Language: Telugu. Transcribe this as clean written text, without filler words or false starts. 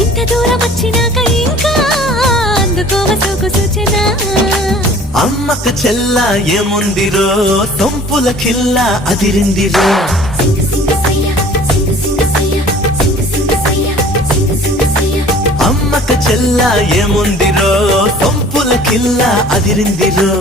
ఇంత దూరం వచ్చినాక ఇంకా అందుకోవ సోకు సూచన అమ్మక చెల్ల ఏముందిరో సొంపుల కిల్ల అదిరిందిరో అమ్మక చెల్ల ఏముందిరో సొంపుల కిల్ల అదిరిందిరో